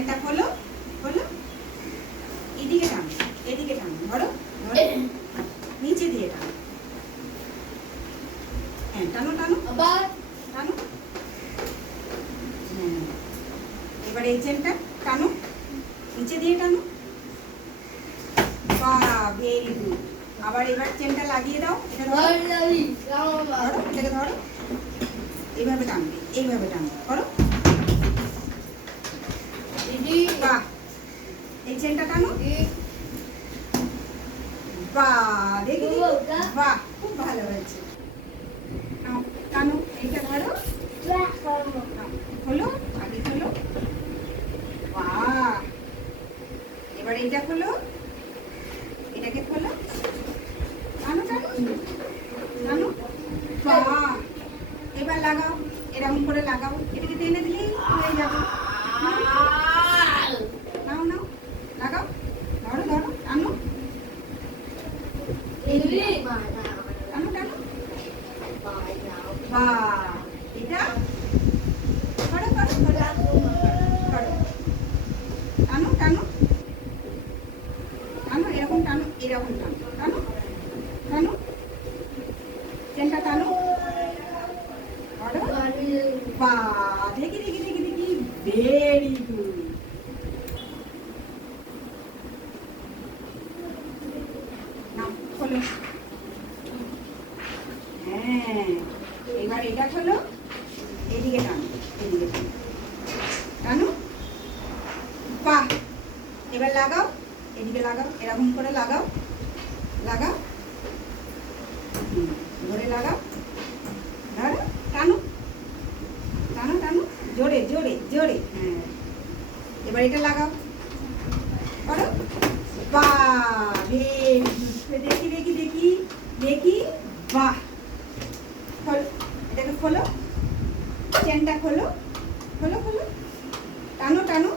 চেনটা খোলো, খোলো, এদিকে টানো, এদিকে টানো, ধরো, ধরো, নিচে দিয়ে টানো, হ্যাঁ টানো, টানো, আবার টানো, হ্যাঁ এবার এই চেনটা টানো, নিচে দিয়ে টানো, বাহ ভেরি গুড। আবার এবার চেনটা লাগিয়ে দাও, এটা ধরো, ধরো, এটাকে ধরো, এইভাবে টানবে, এইভাবে টানবে, করো, বাহ, এই চেনটা টানো, বাহ দেখি দেখি, বাহ খুব ভালো হয়েছে। টানো, এইটা ধরো, খোলো, আগে খোলো, বাহ, এবার এইটা খোলো, এটাকে খোলো, টানো, টানো, টানো, বাহ, এবার লাগাও, এরকম করে লাগাও, এটাকে টেনে দিলেই হয়ে যাবে। নাও, নাও, লাগাও, ধরো, ধরো, টানো, টানো, টানো, বাহ, এটা করো, করো, করো, টানো, টানো, টানো, এরকম টানো, এরকম টানো, টানো, টানো, চেনটা টানো, করো, বাহ, দেখি দেখি দেখি দেখি, ভেরি গুড। নাও খোলো, হ্যাঁ এবার এটা খোলো, এদিকে টানো, এদিকে টানো, টানো, বাহ, এবার লাগাও, এদিকে লাগাও, এরকম করে লাগাও, লাগাও, ধরে লাগাও, ধরো, টানো, টানো, টানো, জোরে জোরে জোরে, হ্যাঁ এবার এটা লাগাও, করো, বাহ ভেরি গুড। দেখি দেখি দেখি দেখি, বাহ, খোলো, এটাকে খোলো, চেনটা খোলো, খোলো, খোলো, টানো, টানো,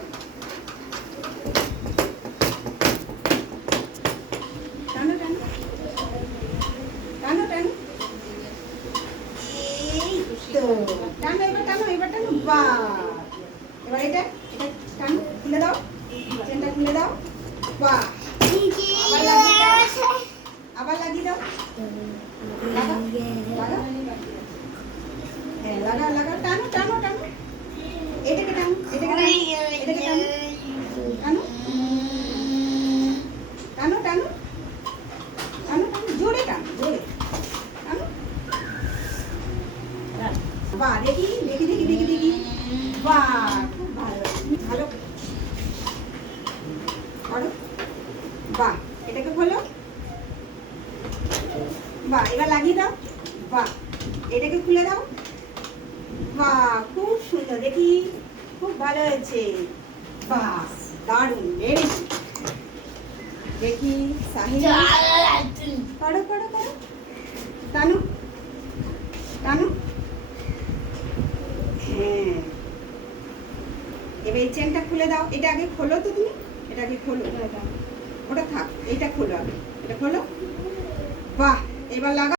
টানো, টানো, টানো, টানো, এই তো, টানো, এবার টানো, এবার টানো, বাহ, এবার এটা এটা টানো, খুলে দাও, চেনটা খুলে দাও, বাহ, আবার লাগিয়ে দাও, আবার লাগিয়ে দাও, লাগা, লাগা, হ্যাঁ লাগা, লাগা, টানো, টানো, টানো, এটাকে টানো, এটাকে টানো, এটাকে টানো, টানো, টানো, টানো, টানো, টানো, জোরে টানো, জোরে টানো, বাহ দেখি দেখি দেখি দেখি দেখি, বাহ খুব ভালো, ভালো করো, বাহ, এটাকে খোলো, বাহ, এবার লাগিয়ে দাও, বাহ, এটাকে খুলে দাও, বাহ খুব সুন্দর, দেখি খুব ভালো হয়েছে, বাহ দারুণ, ভেরি গুড। দেখি সাহিল, করো, করো, করো, টানো, টানো, হ্যাঁ এবার এই চেনটা খুলে দাও, এটা আগে খোলো তো তুমি, এটা আগে খোলো, ওটা থাক, এইটা খোলো আগে, এটা খোলো, বাহ এবার লাগা।